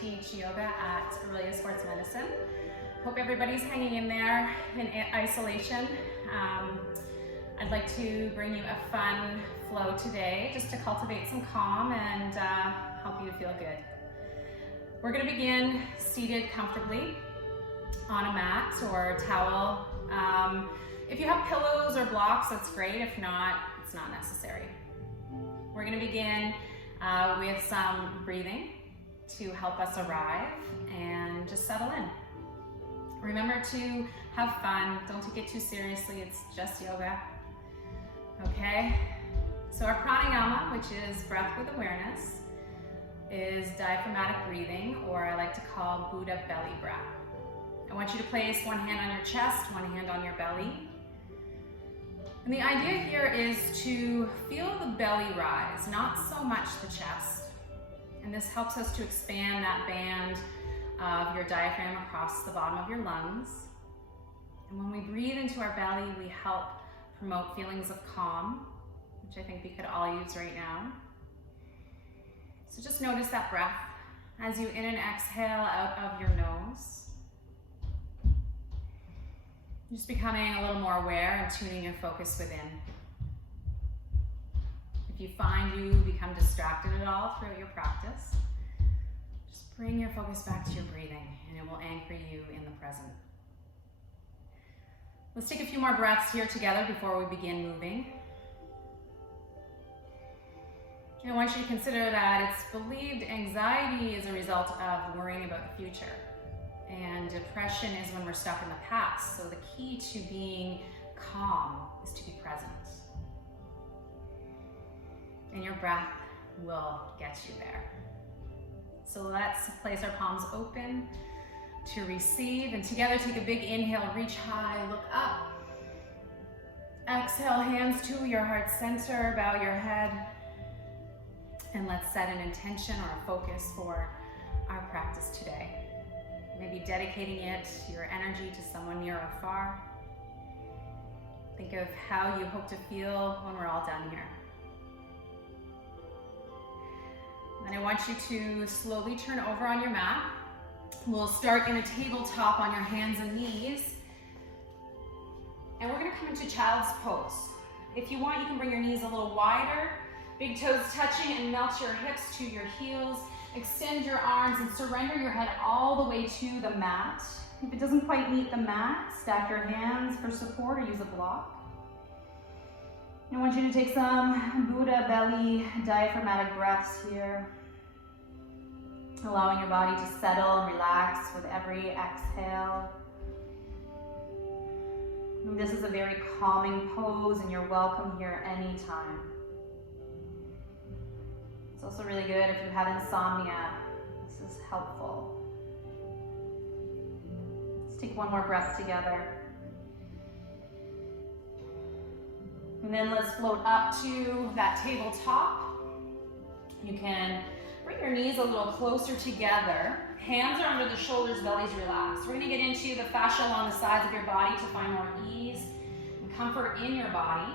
teach yoga at Orillia Sports Medicine. Hope everybody's hanging in there in isolation. I'd like to bring you a fun flow today just to cultivate some calm and help you to feel good. We're going to begin seated comfortably on a mat or a towel. If you have pillows or blocks, that's great. If not, it's not necessary. We're going to begin with some breathing to help us arrive and just settle in. Remember to have fun. Don't take it too seriously. It's just yoga. Okay? So our pranayama, which is breath with awareness, is diaphragmatic breathing, or I like to call Buddha belly breath. I want you to place one hand on your chest, one hand on your belly. And the idea here is to feel the belly rise, not so much the chest. And this helps us to expand that band of your diaphragm across the bottom of your lungs. And when we breathe into our belly, we help promote feelings of calm, which I think we could all use right now. So just notice that breath as you in and exhale out of your nose. Just becoming a little more aware and tuning your focus within. If you find you become distracted at all throughout your practice, just bring your focus back to your breathing and it will anchor you in the present. Let's take a few more breaths here together before we begin moving. And I want you to consider that it's believed anxiety is a result of worrying about the future. And depression is when we're stuck in the past. So the key to being calm is to be present. And your breath will get you there. So let's place our palms open to receive. And together take a big inhale, reach high, look up. Exhale, hands to your heart center, bow your head. And let's set an intention or a focus for our practice today. Maybe dedicating it, your energy, to someone near or far. Think of how you hope to feel when we're all done here. And I want you to slowly turn over on your mat. We'll start in a tabletop on your hands and knees. And we're going to come into child's pose. If you want, you can bring your knees a little wider, big toes touching, and melt your hips to your heels. Extend your arms and surrender your head all the way to the mat. If it doesn't quite meet the mat, stack your hands for support or use a block. I want you to take some Buddha belly diaphragmatic breaths here, allowing your body to settle and relax with every exhale. And this is a very calming pose, and you're welcome here anytime. It's also really good if you have insomnia. This is helpful. Let's take one more breath together. And then let's float up to that tabletop. You can bring your knees a little closer together. Hands are under the shoulders, bellies relaxed. We're going to get into the fascia along the sides of your body to find more ease and comfort in your body.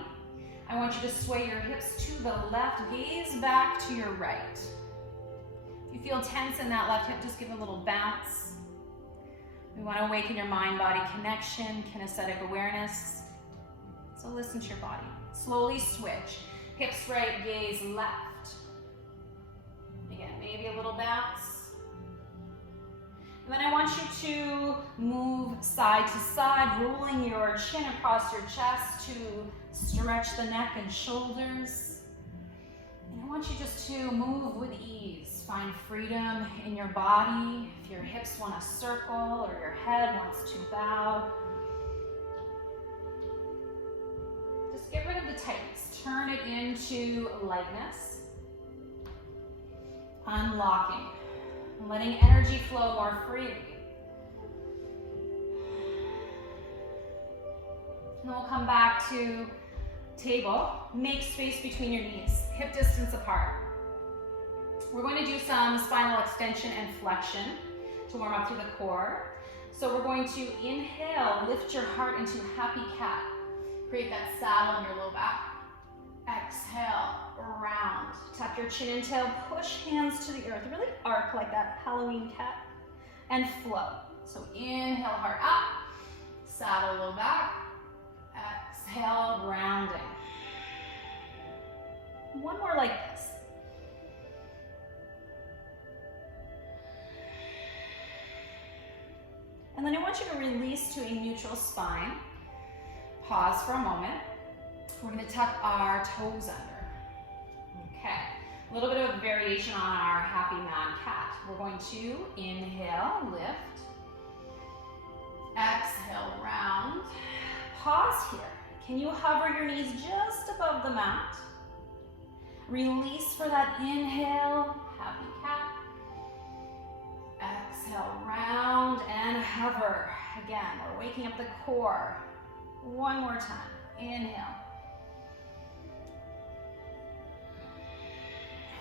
I want you to sway your hips to the left, gaze back to your right. If you feel tense in that left hip, just give it a little bounce. We want to awaken your mind-body connection, kinesthetic awareness. So listen to your body. Slowly switch. Hips right, gaze left. Again, maybe a little bounce. And then I want you to move side to side, rolling your chin across your chest to stretch the neck and shoulders. And I want you just to move with ease. Find freedom in your body. If your hips want to circle or your head wants to bow, just get rid of the tightness. Turn it into lightness. Unlocking. Letting energy flow more freely. And then we'll come back to table. Make space between your knees, hip distance apart. We're going to do some spinal extension and flexion to warm up through the core. So we're going to inhale, lift your heart into happy cat. Create that saddle in your low back. Exhale, round. Tuck your chin and tail, push hands to the earth. Really arc like that Halloween cat. And flow. So inhale, heart up. Saddle low back. Exhale, rounding. One more like this. And then I want you to release to a neutral spine. Pause for a moment. We're going to tuck our toes under. Okay. A little bit of variation on our happy mad cat. We're going to inhale, lift. Exhale, round. Pause here. Can you hover your knees just above the mat? Release for that inhale, happy cat. Exhale, round and hover. Again, we're waking up the core. One more time. Inhale.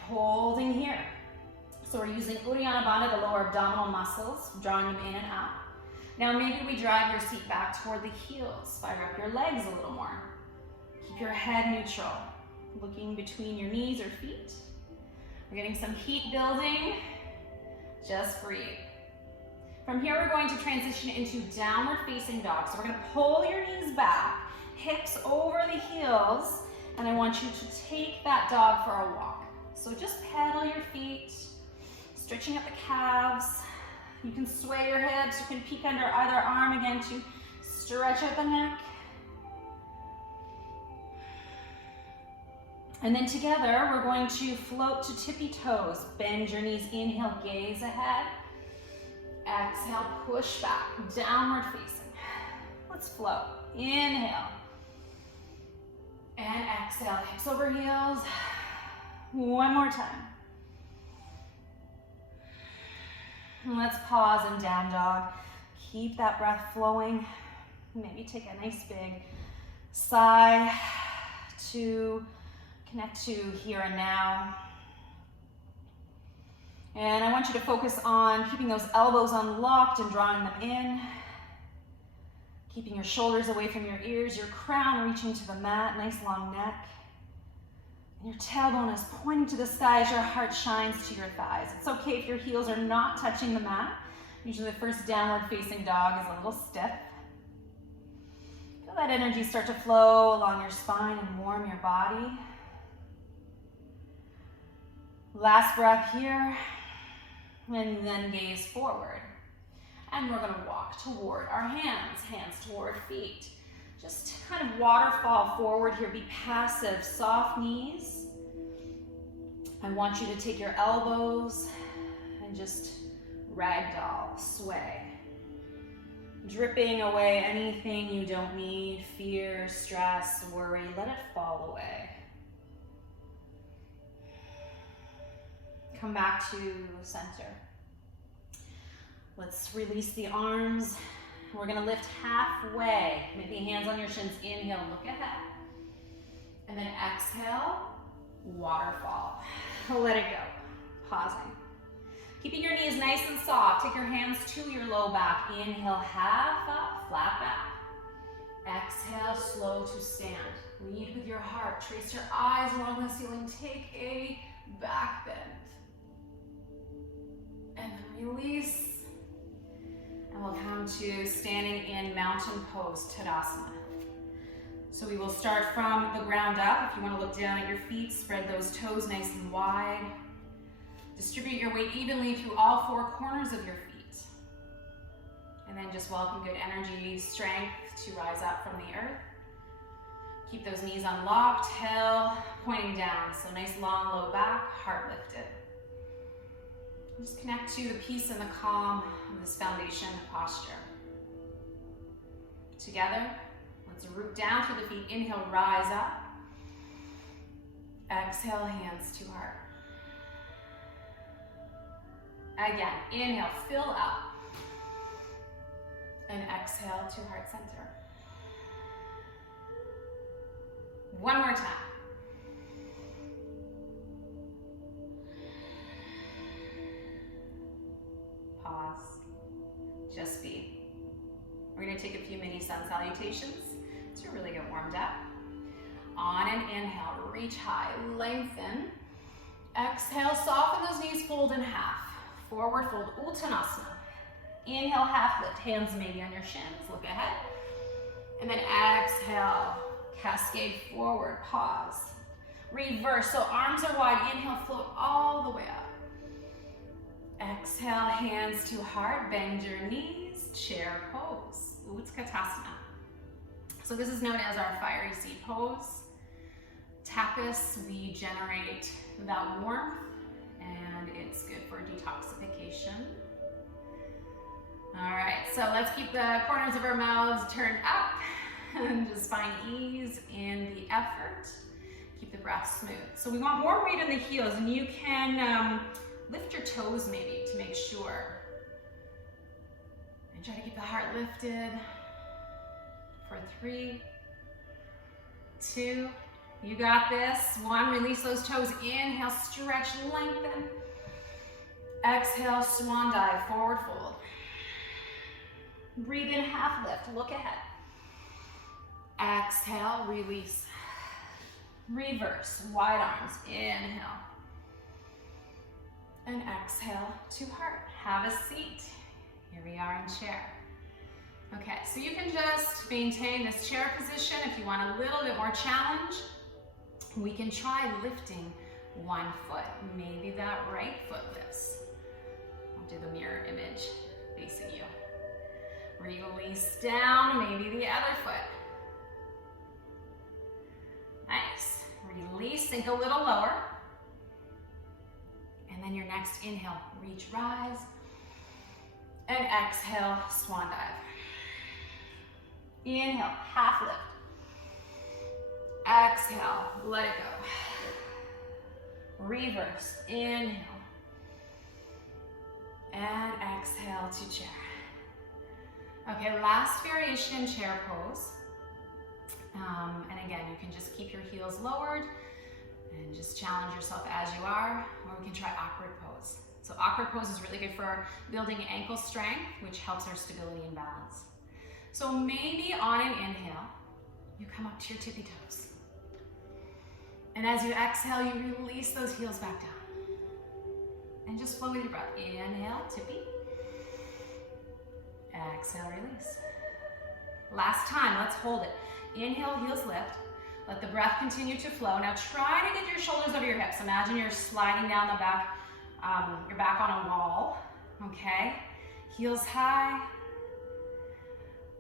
Holding here. So we're using Uddiyana Bandha, the lower abdominal muscles, drawing them in and out. Now maybe we drive your seat back toward the heels. Fire up your legs a little more. Keep your head neutral. Looking between your knees or feet. We're getting some heat building. Just breathe. From here, we're going to transition into downward facing dog. So we're going to pull your knees back, hips over the heels, and I want you to take that dog for a walk. So just pedal your feet, stretching up the calves. You can sway your hips, you can peek under either arm again to stretch out the neck. And then together, we're going to float to tippy toes. Bend your knees, inhale, gaze ahead. Exhale, push back, downward facing. Let's float. Inhale. And exhale, hips over heels. One more time. And let's pause in down dog. Keep that breath flowing. Maybe take a nice big sigh to connect to here and now. And I want you to focus on keeping those elbows unlocked and drawing them in. Keeping your shoulders away from your ears, your crown reaching to the mat, nice long neck. And your tailbone is pointing to the sky as your heart shines to your thighs. It's okay if your heels are not touching the mat. Usually the first downward facing dog is a little stiff. Feel that energy start to flow along your spine and warm your body. Last breath here, and then gaze forward. And we're going to walk toward our hands, hands toward feet. Just kind of waterfall forward here, be passive, soft knees. I want you to take your elbows and just ragdoll, sway. Dripping away anything you don't need, fear, stress, worry, let it fall away. Come back to center. Let's release the arms. We're gonna lift halfway. Maybe hands on your shins. Inhale, look ahead. And then exhale, waterfall. Let it go. Pausing. Keeping your knees nice and soft. Take your hands to your low back. Inhale, half up, flat back. Exhale, slow to stand. Lead with your heart. Trace your eyes along the ceiling. Take a back bend. And then release. And we'll come to standing in mountain pose, Tadasana. So we will start from the ground up. If you want to look down at your feet, spread those toes nice and wide. Distribute your weight evenly through all four corners of your feet. And then just welcome good energy, strength to rise up from the earth. Keep those knees unlocked, tail pointing down. So nice long low back, heart lifted. Just connect to the peace and the calm of this foundation posture. Together, let's root down through the feet. Inhale, rise up. Exhale, hands to heart. Again, inhale, fill up. And exhale to heart center. One more time. Pause. Just be. We're going to take a few mini sun salutations to really get warmed up. On an inhale, reach high, lengthen. Exhale, soften those knees, fold in half. Forward fold, Uttanasana. Inhale, half lift, hands maybe on your shins, look ahead. And then exhale, cascade forward, pause. Reverse, so arms are wide, inhale, float all the way up. Exhale, hands to heart, bend your knees, chair pose, Utkatasana. So this is known as our fiery seed pose. Tapas, we generate that warmth, and it's good for detoxification. All right, so let's keep the corners of our mouths turned up and just find ease in the effort. Keep the breath smooth. So we want more weight in the heels, and you can lift your toes maybe to make sure. And try to keep the heart lifted for 3, 2, you got this. 1, release those toes. Inhale, stretch, lengthen. Exhale, swan dive, forward fold. Breathe in, half lift, look ahead. Exhale, release. Reverse, wide arms, inhale. And exhale to heart. Have a seat. Here we are in chair. Okay, so you can just maintain this chair position. If you want a little bit more challenge, we can try lifting one foot. Maybe that right foot lifts. I'll do the mirror image facing you. Release down, maybe the other foot. Nice. Release, sink a little lower. And then your next inhale, reach, rise. And exhale, swan dive. Inhale, half lift. Exhale, let it go. Reverse, inhale. And exhale to chair. Okay, last variation, chair pose. And again, you can just keep your heels lowered and just challenge yourself as you are, or we can try awkward pose. So awkward pose is really good for building ankle strength, which helps our stability and balance. So maybe on an inhale, you come up to your tippy toes. And as you exhale, you release those heels back down. And just flow with your breath. Inhale, tippy. Exhale, release. Last time, let's hold it. Inhale, heels lift. Let the breath continue to flow. Now try to get your shoulders over your hips. Imagine you're sliding down the back, your back on a wall, okay? Heels high.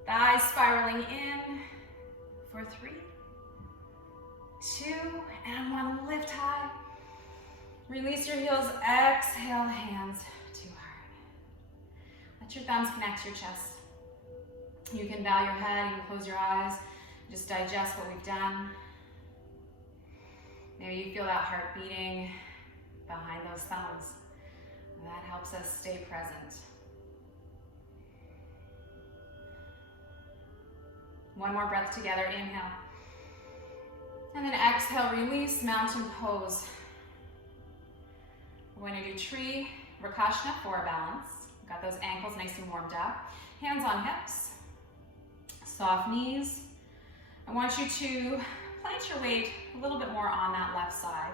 Thighs spiraling in for 3, 2, and 1, lift high. Release your heels, exhale, hands to heart. Let your thumbs connect to your chest. You can bow your head, you can close your eyes, just digest what we've done. Maybe you feel that heart beating behind those thumbs. That helps us stay present. One more breath together, inhale. And then exhale, release, mountain pose. We're going to do tree, Rakashna for balance. Got those ankles nice and warmed up. Hands on hips, soft knees. I want you to plant your weight a little bit more on that left side.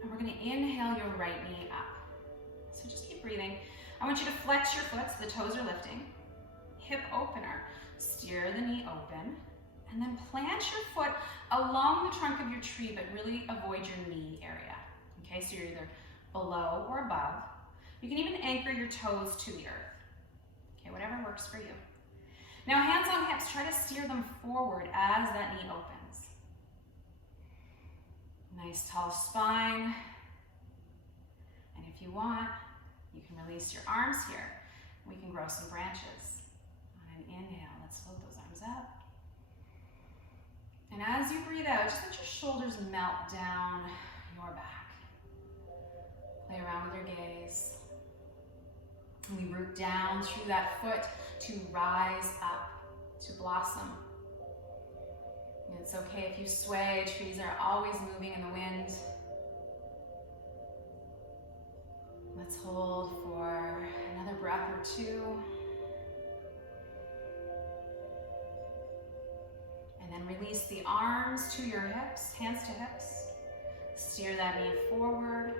And we're going to inhale your right knee up. So just keep breathing. I want you to flex your foot so the toes are lifting. Hip opener. Steer the knee open. And then plant your foot along the trunk of your tree, but really avoid your knee area. Okay, so you're either below or above. You can even anchor your toes to the earth. Okay, whatever works for you. Now hands on hips, try to steer them forward as that knee opens. Nice tall spine. And if you want, you can release your arms here. We can grow some branches. On an inhale, let's float those arms up. And as you breathe out, just let your shoulders melt down your back. Play around with your gaze. And we root down through that foot to rise up, to blossom. And it's okay if you sway, trees are always moving in the wind. Let's hold for another breath or two. And then release release the arms to your hips, hands to hips. Steer that knee forward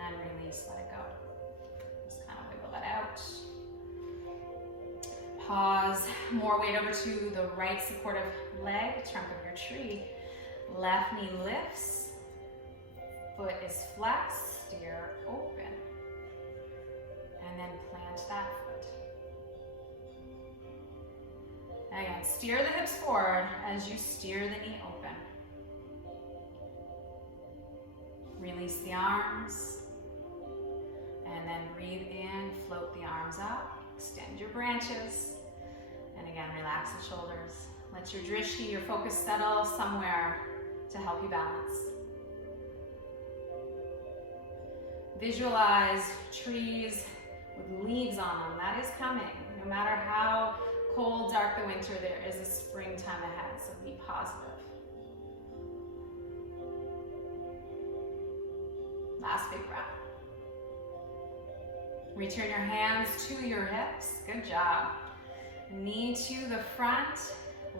and release, let it go. Just kind of wiggle that out. Pause, more weight over to the right supportive leg, trunk of your tree. Left knee lifts, foot is flexed, steer open. And then plant that foot. Again, steer the hips forward as you steer the knee open. Release the arms. And then breathe in, float the arms up, extend your branches. And again, relax the shoulders. Let your drishti, your focus settle somewhere to help you balance. Visualize trees with leaves on them. That is coming. No matter how cold, dark the winter, there is a springtime ahead, so be positive. Last big breath. Return your hands to your hips. Good job. Knee to the front.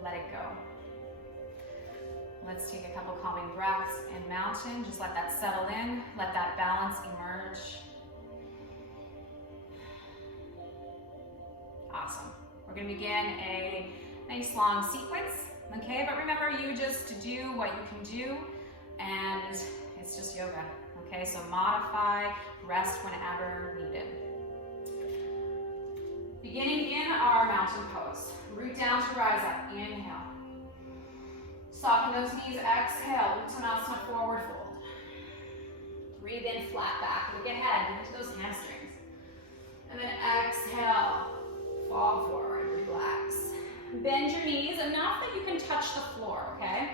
Let it go. Let's take a couple calming breaths in mountain. Just let that settle in. Let that balance emerge. Awesome. We're going to begin a nice long sequence, okay? But remember, you just do what you can do, and it's just yoga, okay? So modify, rest whenever needed. Beginning in our mountain pose. Root down to rise up. Inhale. Soften those knees. Exhale. Uttanasana, forward fold. Breathe in, flat back. Look ahead into those hamstrings. And then exhale. Fall forward. Relax. Bend your knees enough that you can touch the floor, okay?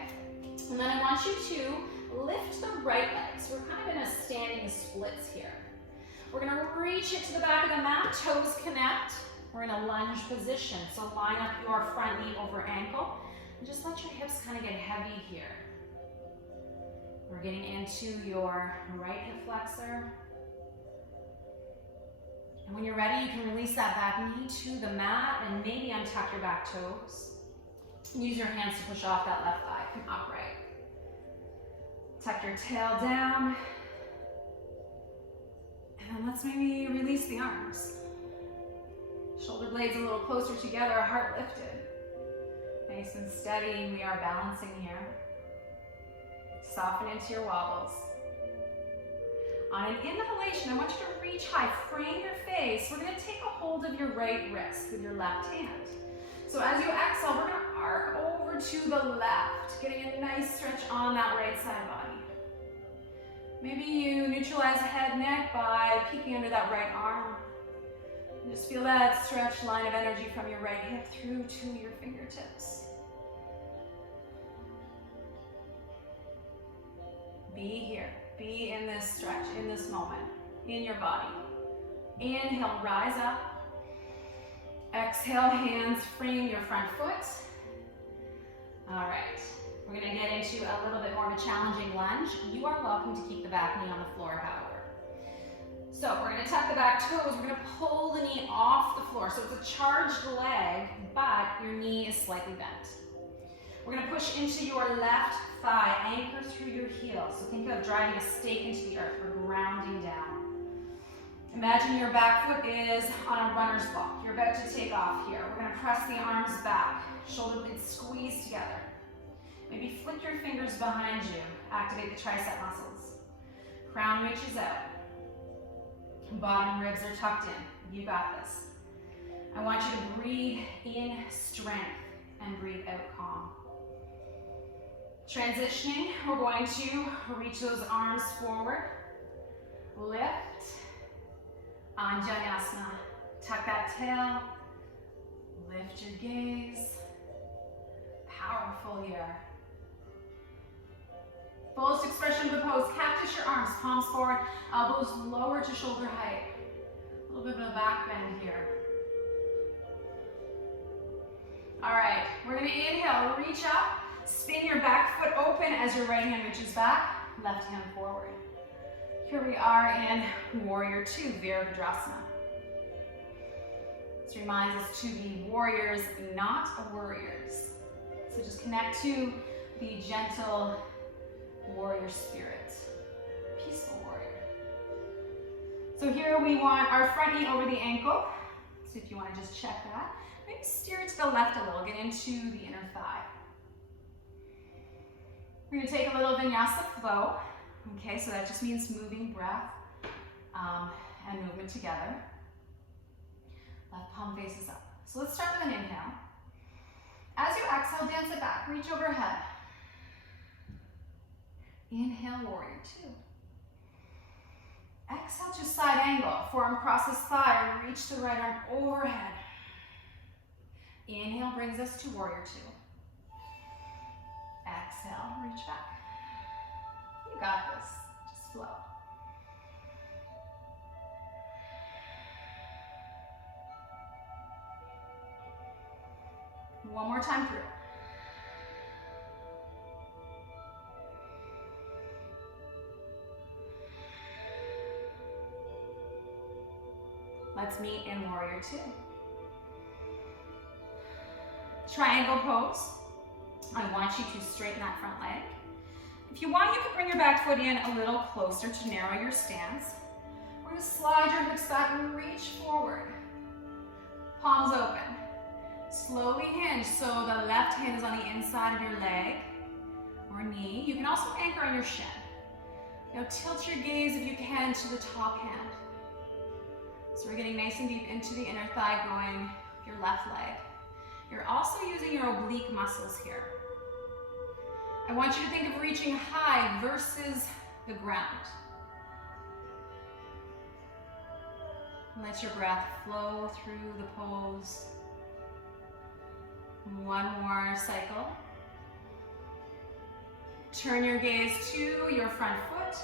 And then I want you to lift the right leg. So we're kind of in a standing splits here. We're going to reach it to the back of the mat. Toes connect. We're in a lunge position, so line up your front knee over ankle and just let your hips kind of get heavy here. We're getting into your right hip flexor. And when you're ready, you can release that back knee to the mat and maybe untuck your back toes. Use your hands to push off that left thigh. Come upright. Tuck your tail down. And then let's maybe release the arms. Shoulder blades a little closer together, heart lifted. Nice and steady, we are balancing here. Soften into your wobbles. On an inhalation, I want you to reach high, frame your face. We're gonna take a hold of your right wrist with your left hand. So as you exhale, we're gonna arc over to the left, getting a nice stretch on that right side body. Maybe you neutralize head, neck by peeking under that right arm. Just feel that stretch line of energy from your right hip through to your fingertips. Be here. Be in this stretch, in this moment, in your body. Inhale, rise up. Exhale, hands frame your front foot. All right. We're going to get into a little bit more of a challenging lunge. You are welcome to keep the back knee on the floor, however. So we're going to tuck the back toes. We're going to pull the knee off the floor. So it's a charged leg, but your knee is slightly bent. We're going to push into your left thigh, anchor through your heel. So think of driving a stake into the earth. We're grounding down. Imagine your back foot is on a runner's block. You're about to take off here. We're going to press the arms back. Shoulder blades squeeze together. Maybe flick your fingers behind you. Activate the tricep muscles. Crown reaches out. Bottom ribs are tucked in. You got this. I want you to breathe in strength and breathe out calm. Transitioning, we're going to reach those arms forward. Lift. Anjaneyasana. Tuck that tail. Lift your gaze. Powerful here. Fullest expression of the pose. Cactus your arms, palms forward, elbows lower to shoulder height. A little bit of a back bend here. All right, we're gonna inhale, reach up, spin your back foot open as your right hand reaches back, left hand forward. Here we are in Warrior Two, Virabhadrasana. This reminds us to be warriors, not worriers. So just connect to the gentle warrior spirit, peaceful warrior. So here we want our front knee over the ankle. So if you want to just check that, maybe steer it to the left a little, get into the inner thigh. We're going to take a little vinyasa flow. Okay, so that just means moving breath and movement together. Left palm faces up. So let's start with an inhale. As you exhale, dance it back, reach overhead. Inhale, warrior two. Exhale to side angle, forearm crosses thigh, reach the right arm overhead. Inhale brings us to warrior two. Exhale, reach back. You got this, just flow. One more time through. Let's meet in warrior two. Triangle pose. I want you to straighten that front leg. If you want, you can bring your back foot in a little closer to narrow your stance. We're going to slide your hips back and reach forward. Palms open. Slowly hinge so the left hand is on the inside of your leg or knee. You can also anchor on your shin. Now tilt your gaze if you can to the top hand. So we're getting nice and deep into the inner thigh, going your left leg. You're also using your oblique muscles here. I want you to think of reaching high versus the ground. Let your breath flow through the pose. One more cycle. Turn your gaze to your front foot.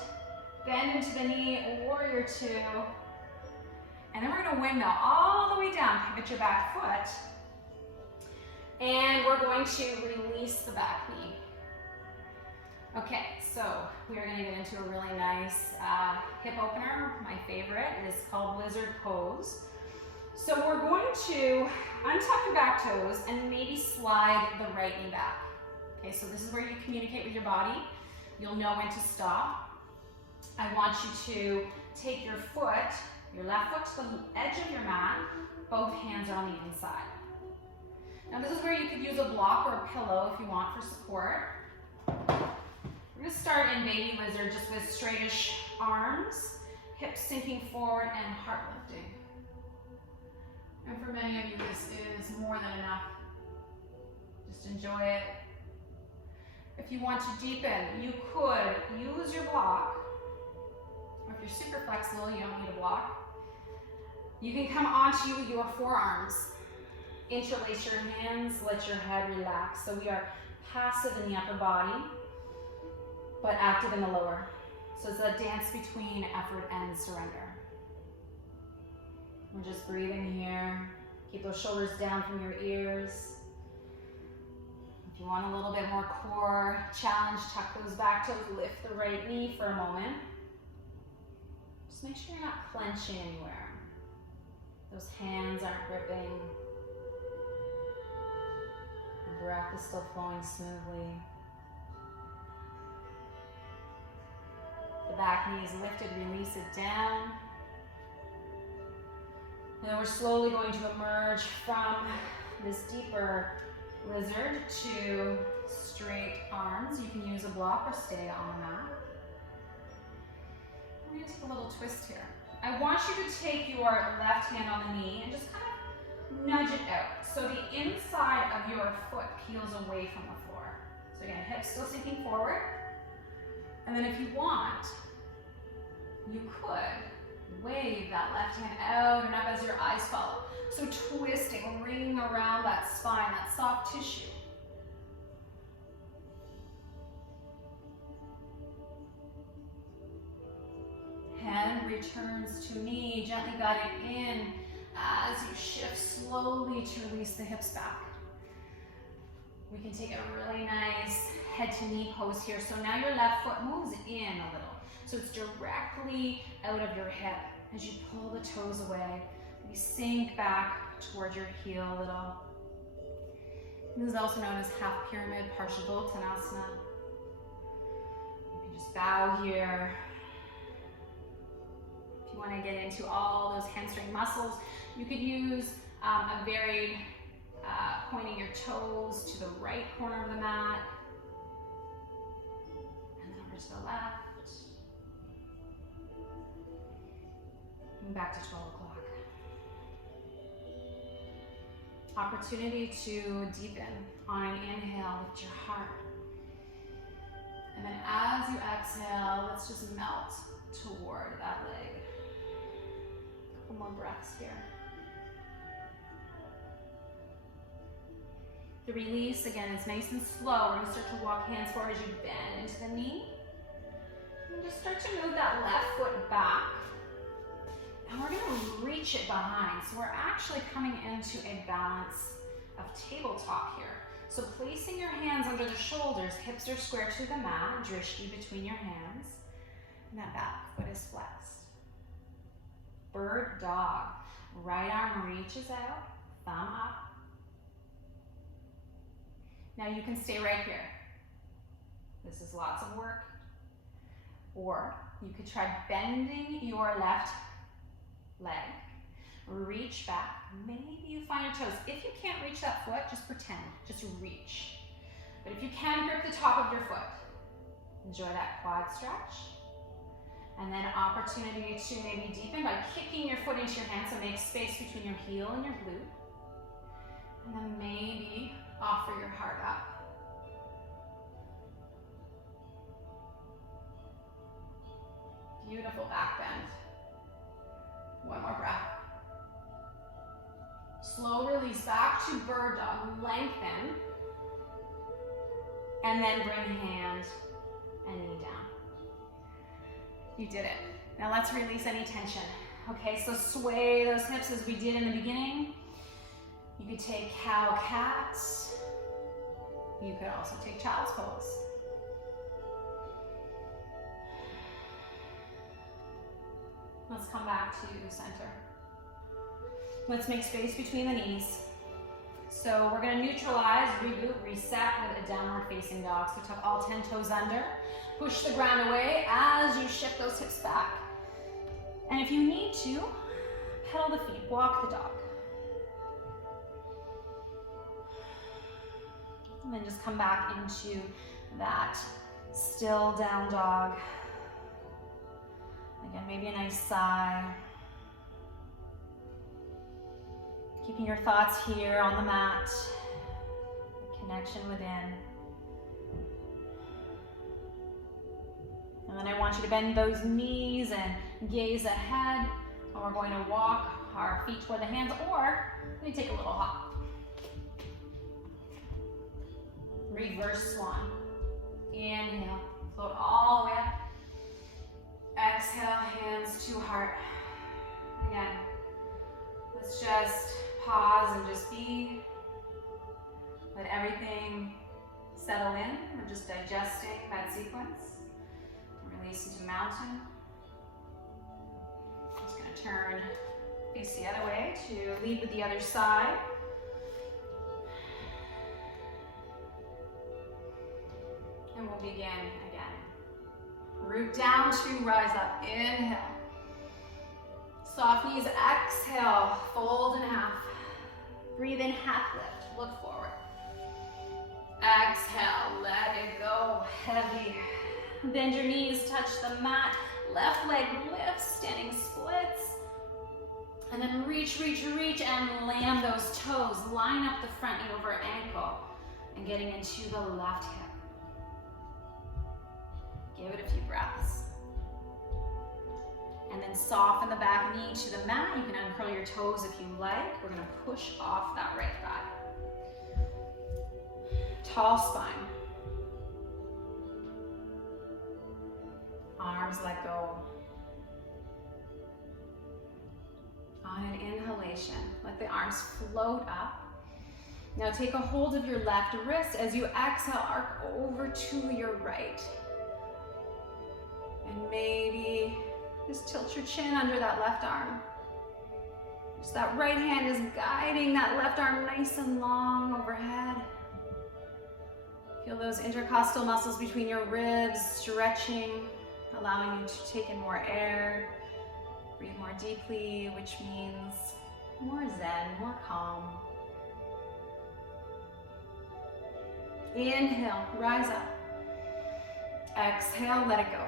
Bend into the knee, warrior two. And then we're going to windmill all the way down. Pivot your back foot. And we're going to release the back knee. Okay, so we are going to get into a really nice hip opener. My favorite is called lizard pose. So we're going to untuck your back toes and maybe slide the right knee back. Okay, so this is where you communicate with your body. You'll know when to stop. I want you to take your foot, your left foot to the edge of your mat. Both hands are on the inside. Now this is where you could use a block or a pillow if you want for support. We're going to start in baby lizard just with straightish arms, hips sinking forward and heart lifting. And for many of you, this is more than enough. Just enjoy it. If you want to deepen, you could use your block. Or if you're super flexible, you don't need a block. You can come onto your forearms. Interlace your hands, let your head relax. So we are passive in the upper body, but active in the lower. So it's a dance between effort and surrender. We're just breathing here. Keep those shoulders down from your ears. If you want a little bit more core challenge, tuck those back toes, lift the right knee for a moment. Just make sure you're not clenching anywhere. Those hands aren't gripping. The breath is still flowing smoothly. The back knee is lifted, release it down. And then we're slowly going to emerge from this deeper lizard to straight arms. You can use a block or stay on the mat. We're going to take a little twist here. I want you to take your left hand on the knee and just kind of nudge it out. So the inside of your foot peels away from the floor. So again, hips still sinking forward. And then if you want, you could wave that left hand out and up as your eyes follow. So twisting, ringing around that spine, that soft tissue. Hand returns to knee, gently guiding in as you shift slowly to release the hips back. We can take a really nice head to knee pose here. So now your left foot moves in a little. So it's directly out of your hip as you pull the toes away. You sink back towards your heel a little. This is also known as half pyramid, Parshavottanasana. You can just bow here. If you want to get into all those hamstring muscles, you could use a varied pointing your toes to the right corner of the mat, and then over to the left, and back to 12 o'clock. Opportunity to deepen on an inhale, lift your heart. And then as you exhale, let's just melt toward that leg. A couple more breaths here. The release, again, is nice and slow. We're gonna start to walk hands forward as you bend into the knee. And just start to move that left foot back. And we're gonna reach it behind. So we're actually coming into a balance of tabletop here. So placing your hands under the shoulders, hips are square to the mat, drishti between your hands, and that back foot is flexed. Bird dog. Right arm reaches out, thumb up. Now you can stay right here. This is lots of work. Or you could try bending your left leg, reach back, maybe you find your toes. If you can't reach that foot, just pretend, just reach. But if you can grip the top of your foot, enjoy that quad stretch. And then opportunity to maybe deepen by kicking your foot into your hand, so make space between your heel and your glute. And then maybe offer your heart up. Beautiful back bend. One more breath. Slow release back to bird dog. Lengthen. And then bring hand and knee down. You did it. Now let's release any tension. Okay, so sway those hips as we did in the beginning. You could take cow-cat. You could also take child's pose. Let's come back to center. Let's make space between the knees. So we're gonna neutralize, reboot, reset with a downward facing dog. So tuck all 10 toes under. Push the ground away as you shift those hips back. And if you need to, pedal the feet, walk the dog. And then just come back into that still down dog. Again, maybe a nice sigh. Keeping your thoughts here on the mat. Connection within. And then I want you to bend those knees and gaze ahead. And we're going to walk our feet toward the hands, or let me take a little hop. Reverse swan. Inhale, float all the way up. Exhale, hands to heart. Again, let's just pause and just be. Let everything settle in. We're just digesting that sequence. Release into mountain. I'm just going to turn, face the other way to lead with the other side. And we'll begin again. Root down to rise up. Inhale. Soft knees, exhale. Fold in half. Breathe in, half lift. Look forward. Exhale, let it go. Heavy. Bend your knees, touch the mat. Left leg lifts, standing splits. And then reach, reach, reach, and land those toes. Line up the front knee over ankle. And getting into the left hip. Give it a few breaths. And then soften the back knee to the mat. You can uncurl your toes if you like. We're gonna push off that right thigh. Tall spine. Arms let go. On an inhalation, let the arms float up. Now take a hold of your left wrist. As you exhale, arc over to your right. And maybe just tilt your chin under that left arm. Just that right hand is guiding that left arm nice and long overhead. Feel those intercostal muscles between your ribs stretching, allowing you to take in more air. Breathe more deeply, which means more zen, more calm. Inhale, rise up. Exhale, let it go.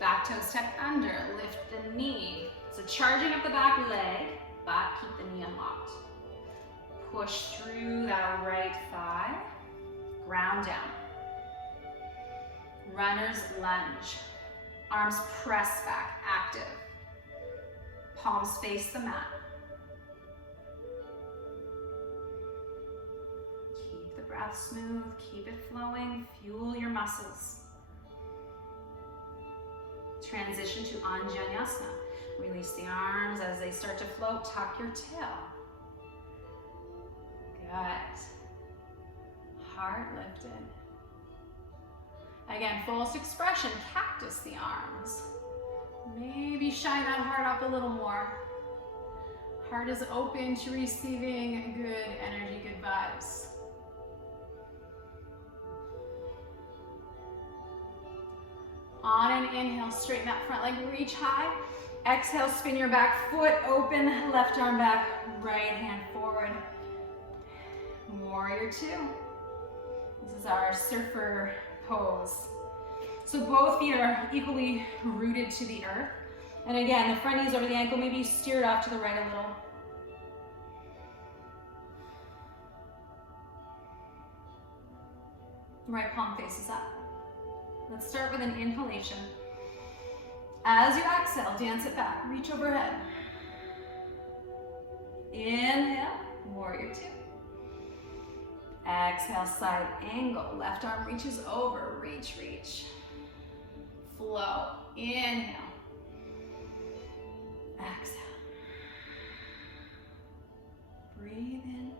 Back toes tuck under, lift the knee. So charging up the back leg, but keep the knee unlocked. Push through that right thigh, ground down. Runner's lunge. Arms press back, active. Palms face the mat. Keep the breath smooth, keep it flowing, fuel your muscles. Transition to Anjaneyasana. Release the arms as they start to float, tuck your tail. Good. Heart lifted. Again, fullest expression, cactus the arms. Maybe shine that heart up a little more. Heart is open to receiving good energy, good vibes. On an inhale, straighten that front leg, reach high. Exhale, spin your back foot open, left arm back, right hand forward. Warrior two. This is our surfer pose. So both feet are equally rooted to the earth. And again, the front knee is over the ankle, maybe you steer it off to the right a little. Right palm faces up. Let's start with an inhalation. As you exhale, dance it back, reach overhead. Inhale, warrior two. Exhale, side angle. Left arm reaches over, reach, reach. Flow, inhale. Exhale. Breathe in.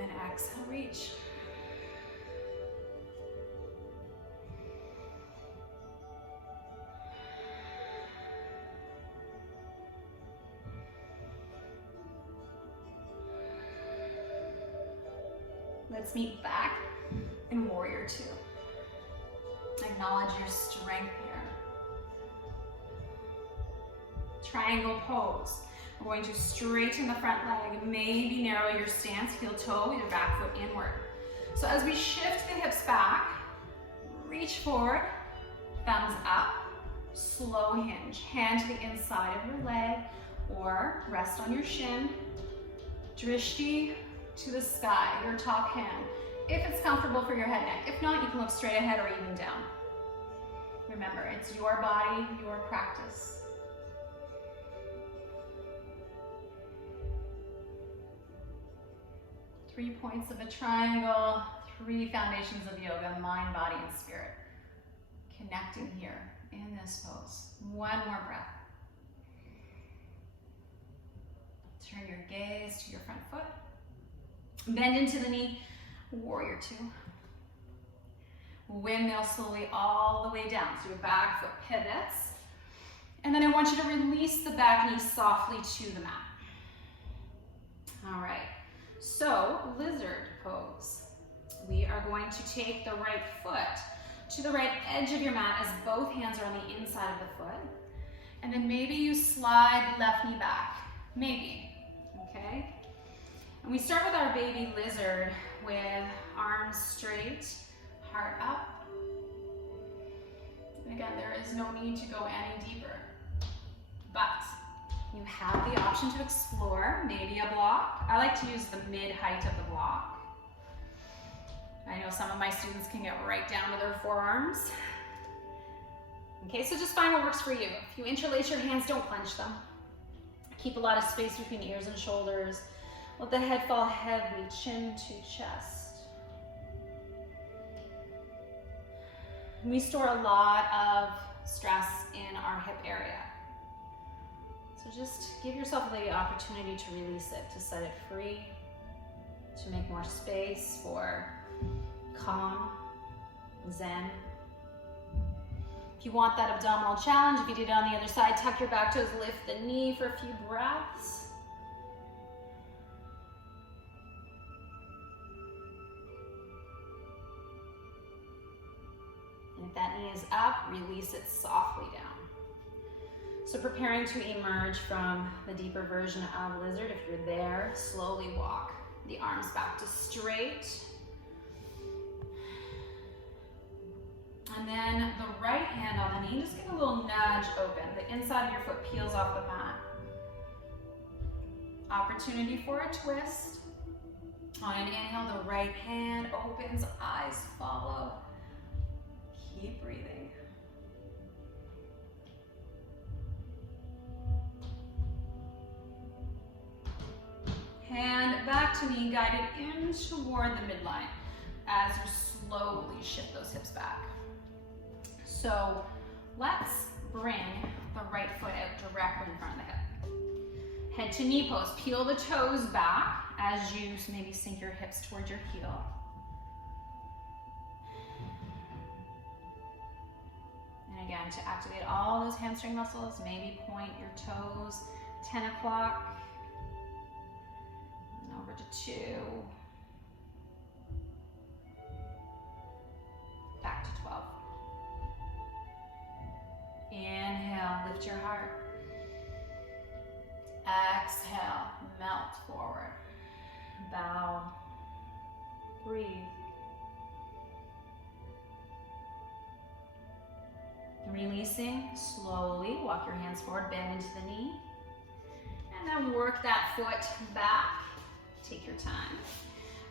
And exhale, reach. Let's meet back in warrior two. Acknowledge your strength here. Triangle pose. We're going to straighten the front leg, maybe narrow your stance, heel toe with your back foot inward. So as we shift the hips back, reach forward, thumbs up, slow hinge. Hand to the inside of your leg or rest on your shin. Drishti to the sky, your top hand. If it's comfortable for your head neck. If not, you can look straight ahead or even down. Remember, it's your body, your practice. Three points of a triangle, three foundations of yoga, mind, body, and spirit. Connecting here in this pose. One more breath. Turn your gaze to your front foot. Bend into the knee, warrior two. Windmill slowly all the way down. So your back foot pivots. And then I want you to release the back knee softly to the mat. All right, so lizard pose. We are going to take the right foot to the right edge of your mat as both hands are on the inside of the foot. And then maybe you slide the left knee back, maybe, okay? And we start with our baby lizard with arms straight, heart up. And again, there is no need to go any deeper, but you have the option to explore maybe a block. I like to use the mid-height of the block. I know some of my students can get right down to their forearms. Okay, so just find what works for you. If you interlace your hands, don't clench them. Keep a lot of space between ears and shoulders. Let the head fall heavy, chin to chest. We store a lot of stress in our hip area. So just give yourself the opportunity to release it, to set it free, to make more space for calm, zen. If you want that abdominal challenge, if you did it on the other side, tuck your back toes, lift the knee for a few breaths. If that knee is up, release it softly down. So preparing to emerge from the deeper version of lizard. If you're there, slowly walk the arms back to straight. And then the right hand on the knee, just give a little nudge open. The inside of your foot peels off the mat. Opportunity for a twist. On an inhale, the right hand opens, eyes follow. Keep breathing. Hand back to knee, guided in toward the midline as you slowly shift those hips back. So let's bring the right foot out directly in front of the hip. Head to knee pose. Peel the toes back as you maybe sink your hips towards your heel. And again, to activate all those hamstring muscles, maybe point your toes 10 o'clock. Over to 2. Back to 12. Inhale, lift your heart. Exhale, melt forward. Bow. Breathe. Releasing, slowly walk your hands forward, bend into the knee. And then work that foot back. Take your time.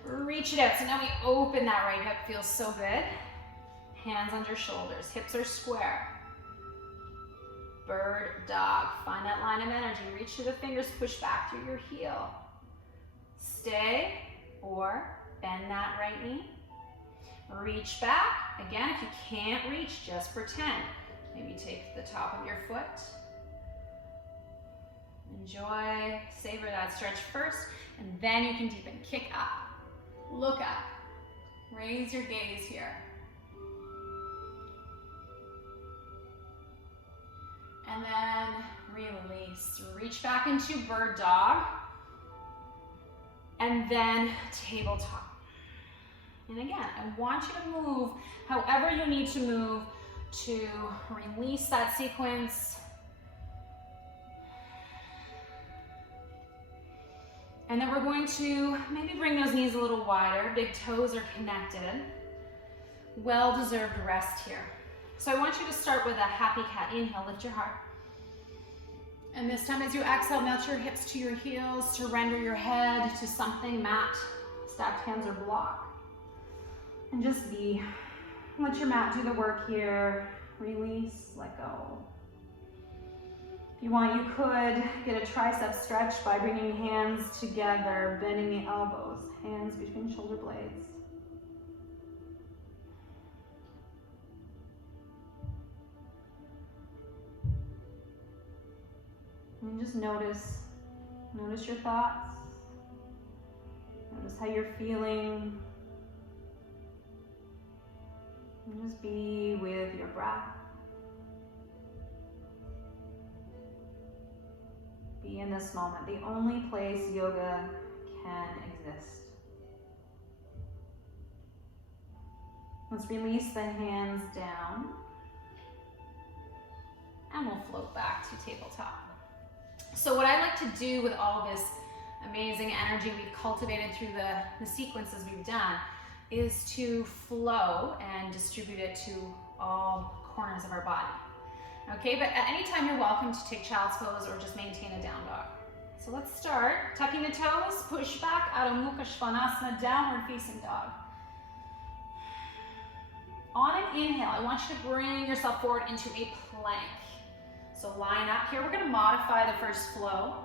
Reach it out. So now we open that right hip. Feels so good. Hands under shoulders. Hips are square. Bird dog. Find that line of energy. Reach through the fingers. Push back through your heel. Stay or bend that right knee. Reach back. Again, if you can't reach, just pretend. Maybe take the top of your foot. Enjoy, savor that stretch first, and then you can deepen. Kick up, look up, raise your gaze here. And then release. Reach back into bird dog, and then tabletop. And again, I want you to move however you need to move to release that sequence. And then we're going to maybe bring those knees a little wider. Big toes are connected. Well-deserved rest here. So I want you to start with a happy cat. Inhale, lift your heart. And this time as you exhale, melt your hips to your heels. Surrender your head to something, mat, stacked hands, or block. And just be. Let your mat do the work here. Release, let go. If you want, you could get a tricep stretch by bringing hands together, bending the elbows, hands between shoulder blades. And just notice your thoughts. Notice how you're feeling. And just be with your breath. Be in this moment, the only place yoga can exist. Let's release the hands down. And we'll float back to tabletop. So what I like to do with all this amazing energy we've cultivated through the sequences we've done is to flow and distribute it to all corners of our body. Okay, but at any time you're welcome to take child's pose or just maintain a down dog. So let's start. Tucking the toes, push back, Adho Mukha Svanasana, downward facing dog. On an inhale, I want you to bring yourself forward into a plank. So line up here. We're going to modify the first flow.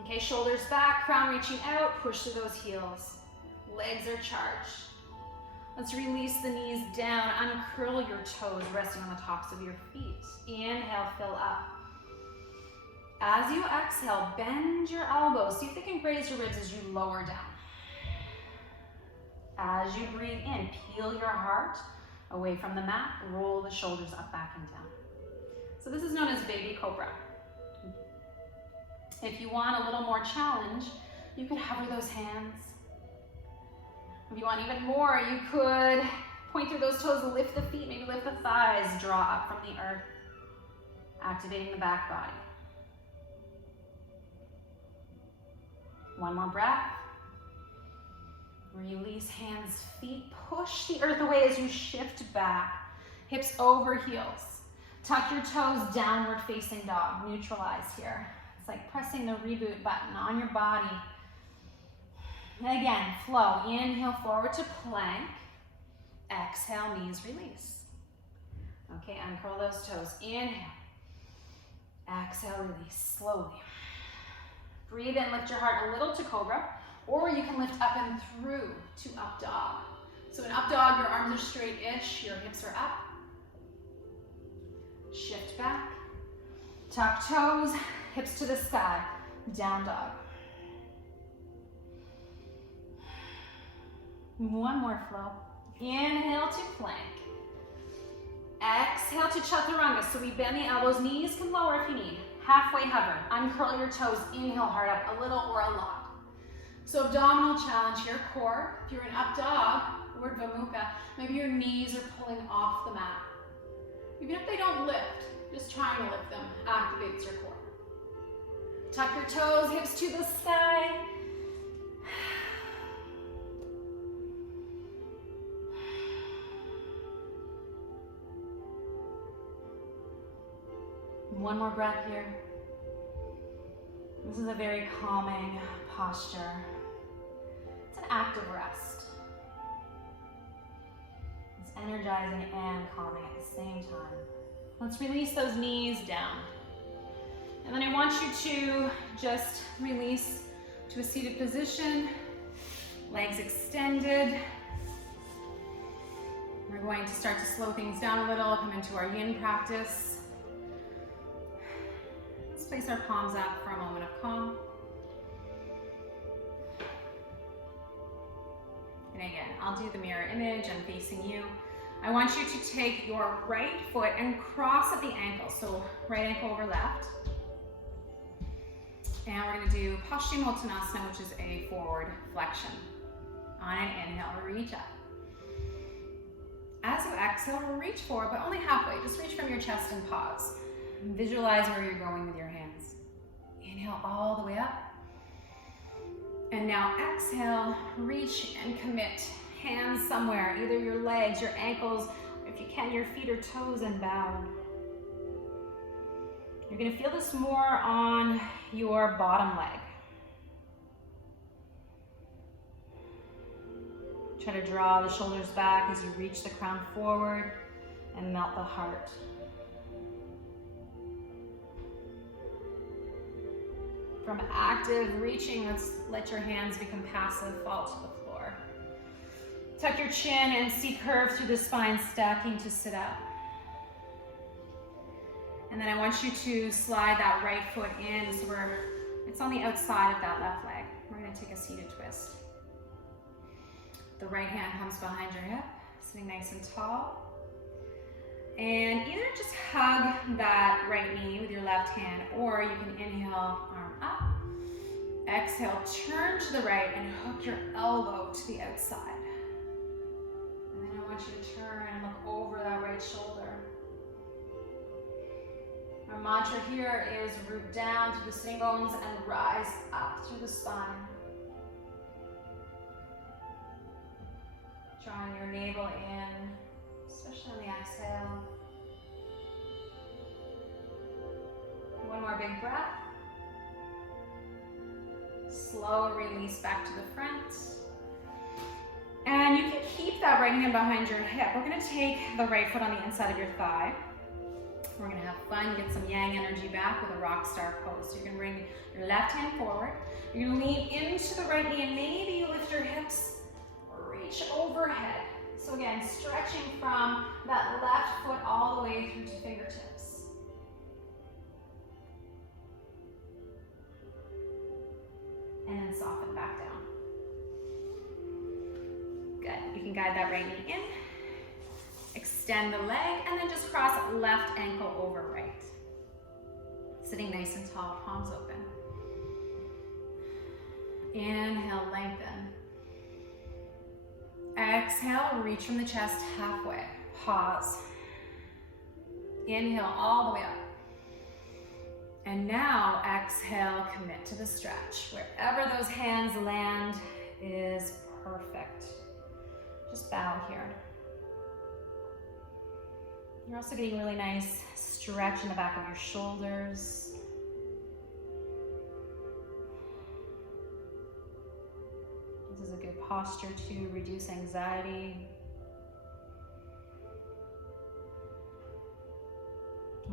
Okay, shoulders back, crown reaching out, push through those heels. Legs are charged. Let's release the knees down, uncurl your toes, resting on the tops of your feet. Inhale, fill up. As you exhale, bend your elbows. See if they can graze your ribs as you lower down. As you breathe in, peel your heart away from the mat, roll the shoulders up, back, and down. So this is known as baby cobra. If you want a little more challenge, you could hover those hands. If you want even more, you could Point through those toes, lift the feet, maybe lift the thighs, draw up from the earth, activating the back body. One more breath. Release hands, feet, push the earth away as you shift back. Hips over heels. Tuck your toes, downward facing dog. Neutralize here. It's like pressing the reboot button on your body. And again, flow. Inhale forward to plank. Exhale, knees release. Okay, uncurl those toes. Inhale. Exhale, release slowly. Breathe in, lift your heart a little to cobra, or you can lift up and through to up dog. So in up dog, your arms are straight-ish, your hips are up. Shift back. Tuck toes, hips to the sky. Down dog. One more flow. Inhale to plank. Exhale to chaturanga. So we bend the elbows, knees can lower if you need. Halfway hover. Uncurl your toes. Inhale, heart up a little or a lot. So abdominal challenge here, core. If you're in up dog, Urdhva Mukha, maybe your knees are pulling off the mat. Even if they don't lift, just trying to lift them activates your core. Tuck your toes, hips to the sky. One more breath here. This is a very calming posture. It's an active rest. It's energizing and calming at the same time. Let's release those knees down. And then I want you to just release to a seated position, legs extended. We're going to start to slow things down a little, come into our yin practice. Let's place our palms up for a moment of calm. And again, I'll do the mirror image. I'm facing you. I want you to take your right foot and cross at the ankle. So right ankle over left. And we're going to do Paschimottanasana, which is a forward flexion. On an inhale, reach up. As you exhale, reach forward, but only halfway. Just reach from your chest and pause. Visualize where you're going with your hands. Inhale all the way up. And now exhale, reach and commit. Hands somewhere, either your legs, your ankles, if you can, your feet or toes, and bow. You're going to feel this more on your bottom leg. Try to draw the shoulders back as you reach the crown forward and melt the heart. From active reaching, let's let your hands become passive, fall to the floor. Tuck your chin and see curve through the spine, stacking to sit up. And then I want you to slide that right foot in so it's on the outside of that left leg. We're going to take a seated twist. The right hand comes behind your hip, sitting nice and tall. And either just hug that right knee with your left hand, or you can inhale, arm up. Exhale, turn to the right and hook your elbow to the outside. And then I want you to turn and look over that right shoulder. Our mantra here is root down through the sitting bones and rise up through the spine. Drawing your navel in, especially on the exhale. One more big breath. Slow release back to the front. And you can keep that right hand behind your hip. We're going to take the right foot on the inside of your thigh. We're going to have fun, get some yang energy back with a rock star pose. You're going to bring your left hand forward. You're going to lean into the right knee and maybe you lift your hips, reach overhead. So again, stretching from that left foot all the way through to fingertips. And then soften back down. Good. You can guide that right knee in. Extend the leg and then just cross left ankle over right. Sitting nice and tall, palms open. Inhale, lengthen. Exhale, reach from the chest halfway. Pause. Inhale all the way up. And now exhale, commit to the stretch. Wherever those hands land is perfect. Just bow here. You're also getting really nice stretch in the back of your shoulders. This is a good posture to reduce anxiety.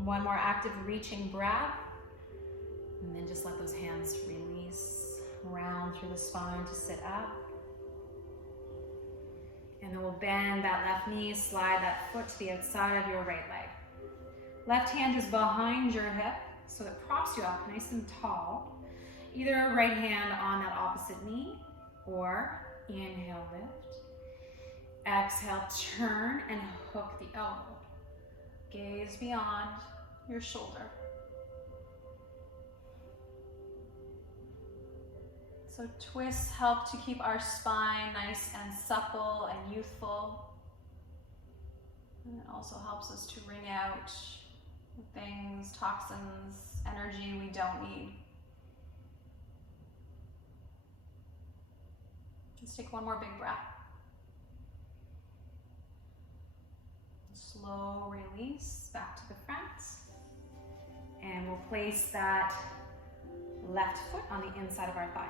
One more active reaching breath. And then just let those hands release, round through the spine to sit up. And then we'll bend that left knee, slide that foot to the outside of your right leg. Left hand is behind your hip, so it props you up nice and tall. Either right hand on that opposite knee, or inhale, lift. Exhale, turn and hook the elbow. Gaze beyond your shoulder. So twists help to keep our spine nice and supple and youthful. And it also helps us to wring out things, toxins, energy we don't need. Let's take one more big breath. Slow release back to the front. And we'll place that left foot on the inside of our thigh.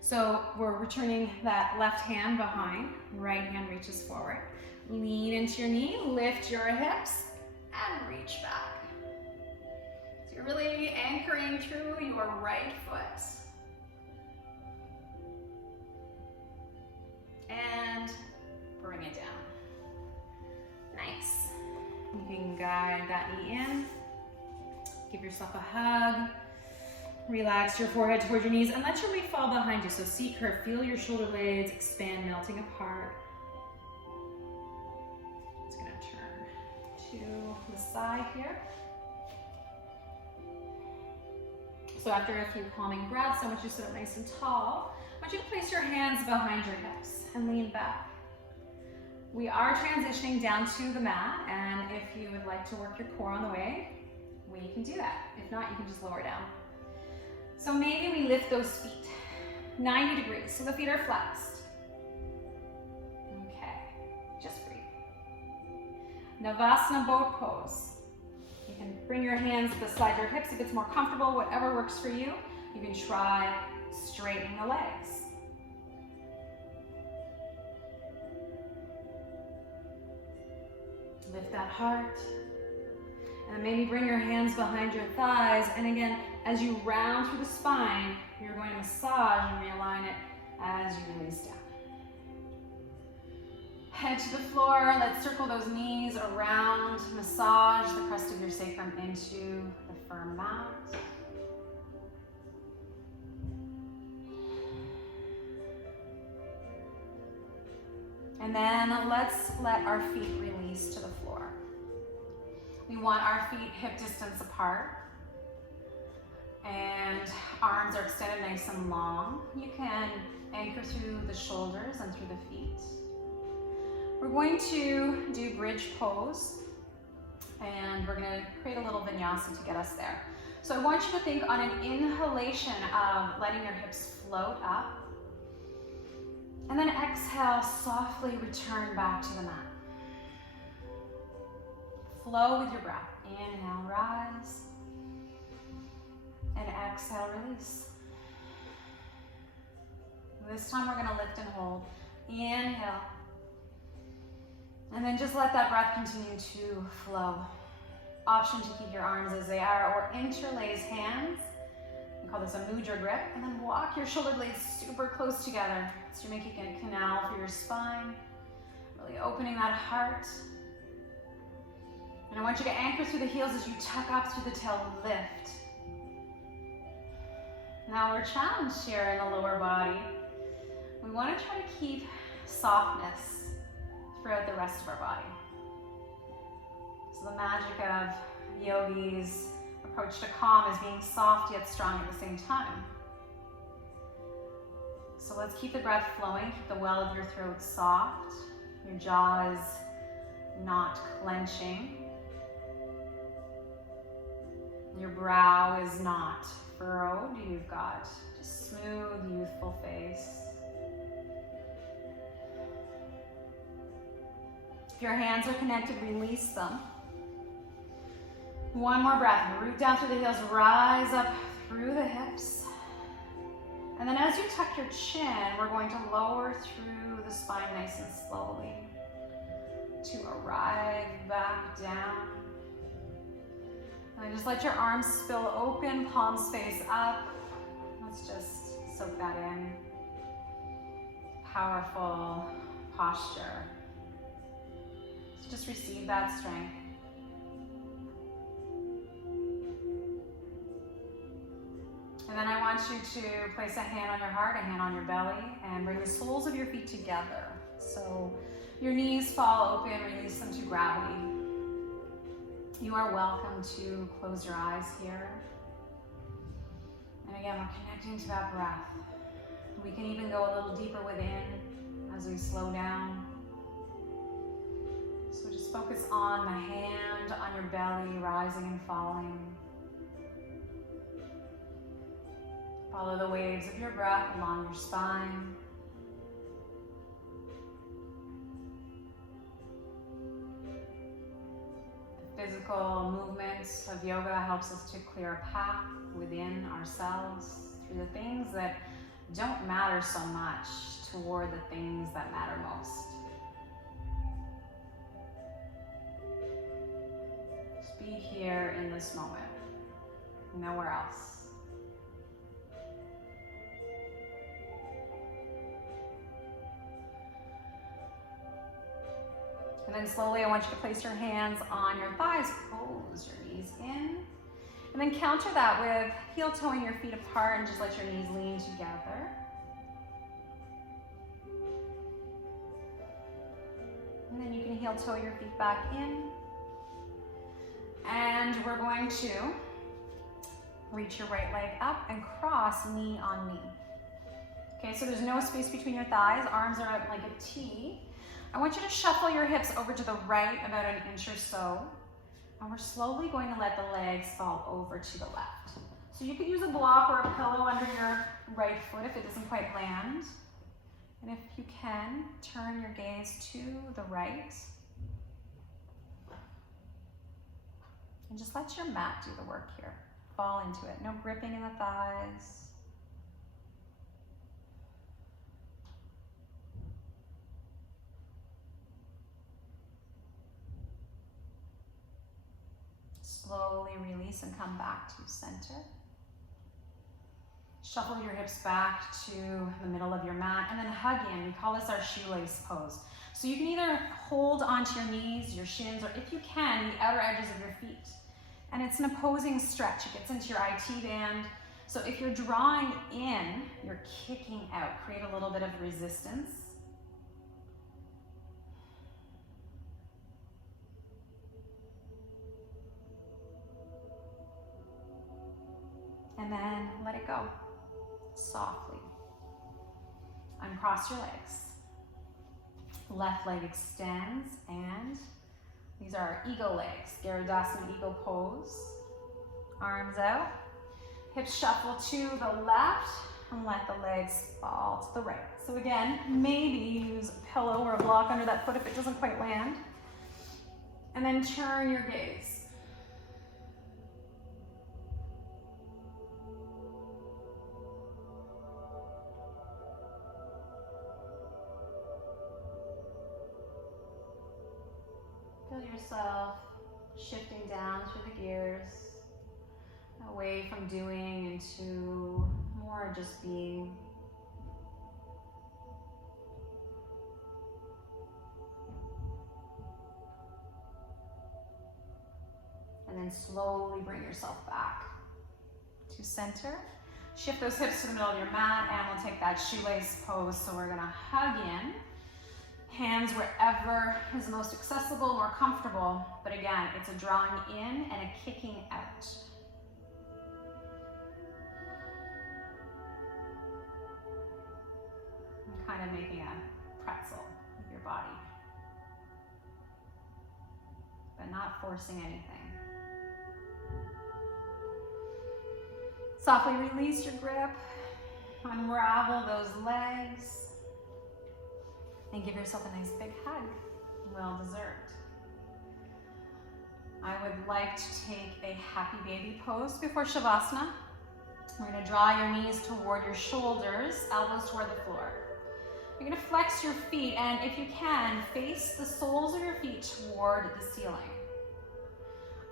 So we're returning that left hand behind, right hand reaches forward. Lean into your knee, lift your hips, and reach back. So you're really anchoring through your right foot. And bring it down. Nice. You can guide that knee in. Give yourself a hug. Relax your forehead towards your knees and let your weight fall behind you. So seat curve, feel your shoulder blades expand, melting apart. It's gonna turn to the side here. So after a few calming breaths, I want you to sit up nice and tall. I want you to place your hands behind your hips and lean back. We are transitioning down to the mat, and if you would like to work your core on the way, we can do that. If not, you can just lower down. So maybe we lift those feet 90 degrees, so the feet are flexed. Okay, just breathe. Navasana boat pose. You can bring your hands to slide your hips if it's more comfortable, whatever works for you. You can try straightening the legs. Lift that heart. And maybe bring your hands behind your thighs. And again, as you round through the spine, you're going to massage and realign it as you release down. Head to the floor. Let's circle those knees around. Massage the crest of your sacrum into the firm mat. And then let's let our feet release to the floor. We want our feet hip distance apart. And arms are extended nice and long. You can anchor through the shoulders and through the feet. We're going to do bridge pose. And we're going to create a little vinyasa to get us there. So I want you to think on an inhalation of letting your hips float up. And then exhale, softly return back to the mat. Flow with your breath. Inhale, rise. And exhale, release. This time we're going to lift and hold. Inhale. And then just let that breath continue to flow. Option to keep your arms as they are or interlace hands. We call this a mudra grip. And then walk your shoulder blades super close together. So you're making a canal for your spine. Really opening that heart. And I want you to anchor through the heels as you tuck up through the tail, lift. Now we're challenged here in the lower body. We want to try to keep softness throughout the rest of our body. So the magic of yogi's approach to calm is being soft yet strong at the same time. So let's keep the breath flowing. Keep the well of your throat soft. Your jaw is not clenching. Your brow is not furrowed. You've got just smooth, youthful face. If your hands are connected, release them. One more breath. Root down through the heels, rise up through the hips. And then as you tuck your chin, we're going to lower through the spine nice and slowly to arrive back down. And just let your arms spill open, palms face up. Let's just soak that in. Powerful posture. So just receive that strength. And then I want you to place a hand on your heart, a hand on your belly, and bring the soles of your feet together. So your knees fall open, release them to gravity. You are welcome to close your eyes here. And again, we're connecting to that breath. We can even go a little deeper within as we slow down. So just focus on the hand on your belly, rising and falling. Follow the waves of your breath along your spine. The physical movements of yoga helps us to clear a path within ourselves through the things that don't matter so much toward the things that matter most. Just be here in this moment, nowhere else. And then slowly I want you to place your hands on your thighs, close your knees in. And then counter that with heel toeing your feet apart and just let your knees lean together. And then you can heel toe your feet back in. And we're going to reach your right leg up and cross knee on knee. Okay, so there's no space between your thighs. Arms are up like a T. I want you to shuffle your hips over to the right about an inch or so. And we're slowly going to let the legs fall over to the left. So you could use a block or a pillow under your right foot if it doesn't quite land. And if you can, turn your gaze to the right. And just let your mat do the work here. Fall into it. No gripping in the thighs. Slowly release and come back to center. Shuffle your hips back to the middle of your mat and then hug in. We call this our shoelace pose. So you can either hold onto your knees, your shins, or if you can, the outer edges of your feet. And it's an opposing stretch. It gets into your IT band. So if you're drawing in, you're kicking out. Create a little bit of resistance. And then let it go, softly. Uncross your legs. Left leg extends, and these are our eagle legs, Garudasana eagle pose. Arms out, hips shuffle to the left, and let the legs fall to the right. So again, maybe use a pillow or a block under that foot if it doesn't quite land. And then turn your gaze. Feel yourself shifting down through the gears, away from doing into more just being. And then slowly bring yourself back to center. Shift those hips to the middle of your mat, and we'll take that shoelace pose. So we're gonna hug in. Hands wherever is most accessible, more comfortable. But again, it's a drawing in and a kicking out. forcing anything. Softly release your grip, unravel those legs, and give yourself a nice big hug. Well deserved. I would like to take a happy baby pose before Shavasana. We're going to draw your knees toward your shoulders, elbows toward the floor. You're going to flex your feet, and if you can, face the soles of your feet toward the ceiling.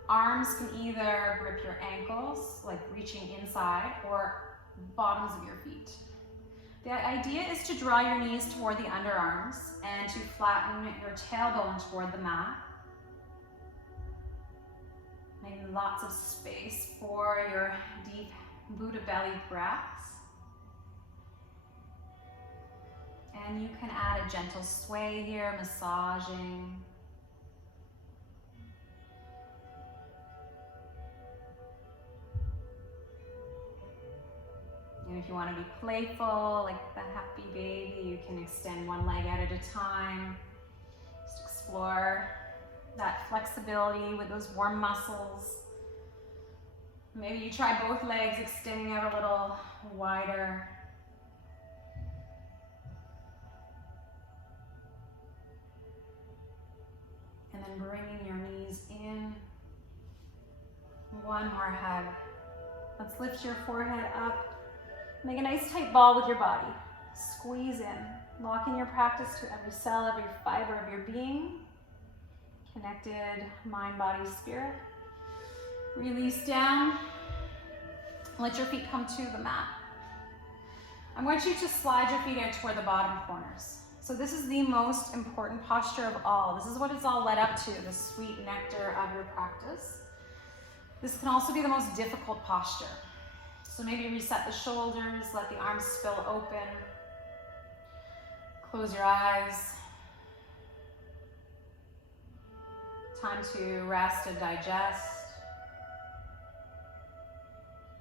Arms can either grip your ankles, like reaching inside, or bottoms of your feet. The idea is to draw your knees toward the underarms and to flatten your tailbone toward the mat. Making lots of space for your deep Buddha belly breaths. And you can add a gentle sway here, massaging. And if you want to be playful, like the happy baby, you can extend one leg out at a time. Just explore that flexibility with those warm muscles. Maybe you try both legs, extending out a little wider. And then bringing your knees in. One more hug. Let's lift your forehead up. Make a nice tight ball with your body. Squeeze in. Lock in your practice to every cell, every fiber of your being. Connected mind, body, spirit. Release down. Let your feet come to the mat. I want you to slide your feet out toward the bottom corners. So this is the most important posture of all. This is what it's all led up to, the sweet nectar of your practice. This can also be the most difficult posture. So maybe reset the shoulders, let the arms spill open. Close your eyes. Time to rest and digest.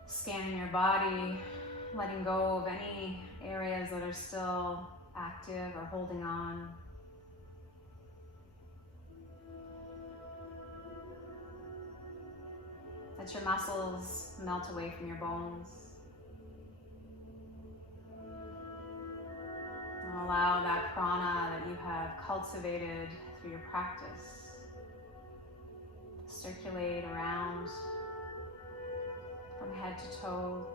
Scanning your body, letting go of any areas that are still active or holding on. Let your muscles melt away from your bones. And allow that prana that you have cultivated through your practice to circulate around from head to toe.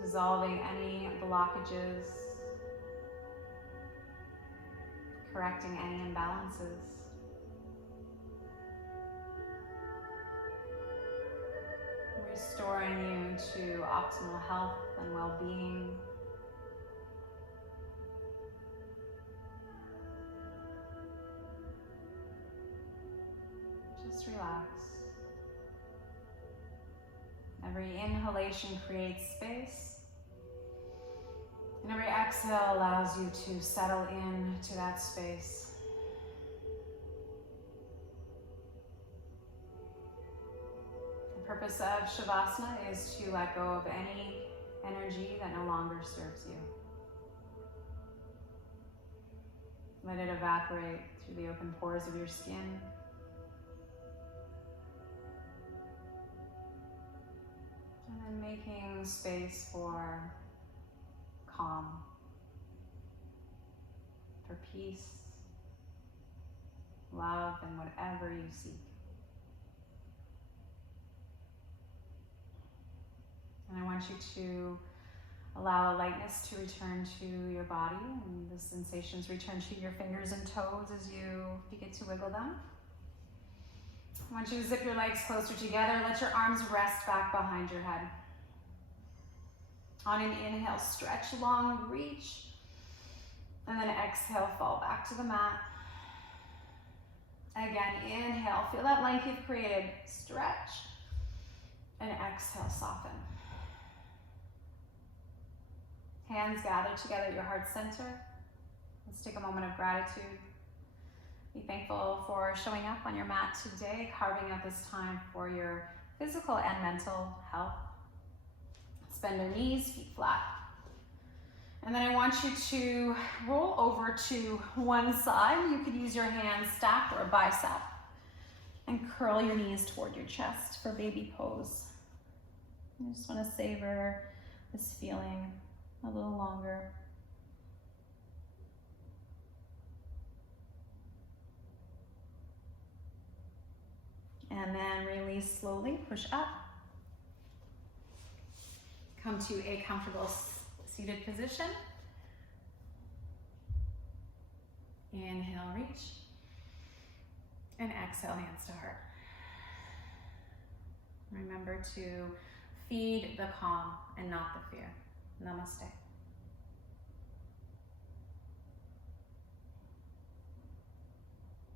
Dissolving any blockages, correcting any imbalances. Restoring you to optimal health and well-being. Just relax. Every inhalation creates space. And every exhale allows you to settle into that space. The purpose of Shavasana is to let go of any energy that no longer serves you. Let it evaporate through the open pores of your skin. And then making space for calm, for peace, love, and whatever you seek. And I want you to allow a lightness to return to your body, and the sensations return to your fingers and toes as you begin to wiggle them. I want you to zip your legs closer together. Let your arms rest back behind your head. On an inhale, stretch long, reach, and then exhale, fall back to the mat. Again, inhale, feel that length you've created, stretch, and exhale, soften. Hands gathered together at your heart center. Let's take a moment of gratitude. Be thankful for showing up on your mat today, carving out this time for your physical and mental health. Bend your knees, feet flat. And then I want you to roll over to one side. You could use your hands stacked or a bicep. And curl your knees toward your chest for baby pose. I just want to savor this feeling a little longer. And then release slowly, push up. Come to a comfortable seated position. Inhale, reach. And exhale, hands to heart. Remember to feed the calm and not the fear. Namaste.